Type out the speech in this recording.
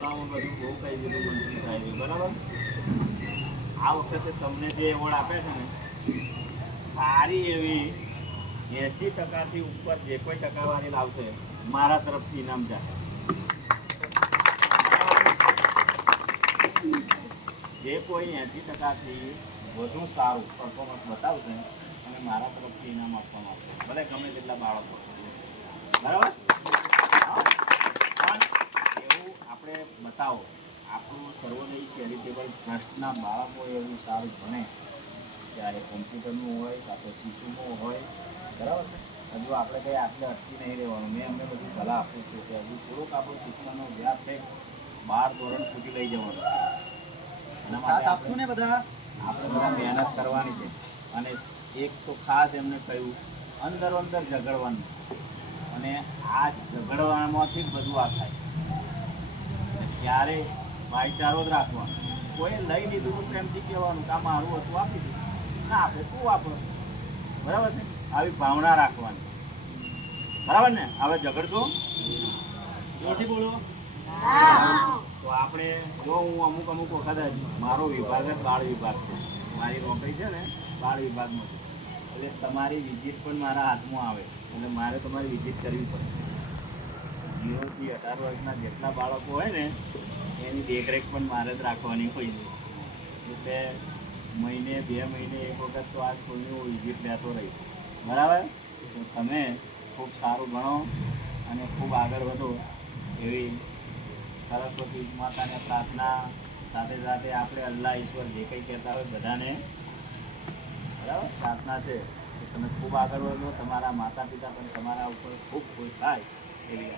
બધું બહુ કહી દીધું મંત્રી સાહેબે, બરાબર. આ વખતે તમને જે એવોર્ડ આપે છે ને, સારી એવી 80% ઉપર જે કોઈ ટકાવારી લાવશે મારા તરફથી ઇનામ જાય. જે કોઈ 80%થી વધુ સારું પરફોર્મન્સ બતાવશે અને મારા તરફથી ઇનામ આપવામાં આવશે, ભલે ગમે તેટલા બાળકો, બરાબર. આપણે બતાવો આપણું સર્વોદય ચેરિટેબલ ટ્રસ્ટના બાળકો એવું સારું ભણે, ત્યારે કોમ્પ્યુટરનું હોય કાં તો શીખવું હોય, બરાબર છે. હજુ આપણે કંઈ આટલે અટકી નહીં રહેવાનું. મેં અમને બધી સલાહ આપું છું કે હજુ થોડુંક આપણું શિક્ષણનો વ્યાપ છે, 12 ધોરણ સુધી લઈ જવાનું. એના માટે આપશું ને બધા, આપણે બધા મહેનત કરવાની છે. અને એક તો ખાસ એમને કહ્યું, અંદરો અંદર ઝઘડવાનું, અને આ ઝઘડવામાંથી જ બધું આ થાય. ત્યારે ભાઈચારો જ રાખવાનો. કોઈ લઈ લીધું તો પ્રેમથી કહેવાનું કે આ મારું હતું, આપી દીધું, ના આપે તું વાપરો, બરાબર છે. આવી ભાવના રાખવાની, બરાબર ને. હવે ઝઘડશો જોરથી બોલો. તો આપણે જો હું અમુક વખત જ મારો વિભાગ જ બાળ વિભાગ છે, મારી નોકરી છે ને બાળ વિભાગમાં છે, એટલે તમારી વિઝિટ પણ મારા હાથમાં આવે, એટલે મારે તમારી વિઝિટ કરવી પડે. 0 થી 18 વર્ષના જેટલા બાળકો હોય ને એની દેખરેખ પણ મારે જ રાખવાની હોય છે. એટલે મહિને 2 મહિને એક વખત તો આ સ્કૂલની હું વિઝિટ લેતો રહીશ, બરાબર. તો તમે ખૂબ સારું ભણો અને ખૂબ આગળ વધો એવી સરસ્વતી માતાને પ્રાર્થના, સાથે સાથે આપણે અલ્લાહ ઈશ્વર જે કંઈ કહેતા હોય બધાને, બરાબર, પ્રાર્થના છે કે તમે ખૂબ આગળ વધો, તમારા માતા પિતા પણ તમારા ઉપર ખૂબ ખુશ થાય એવી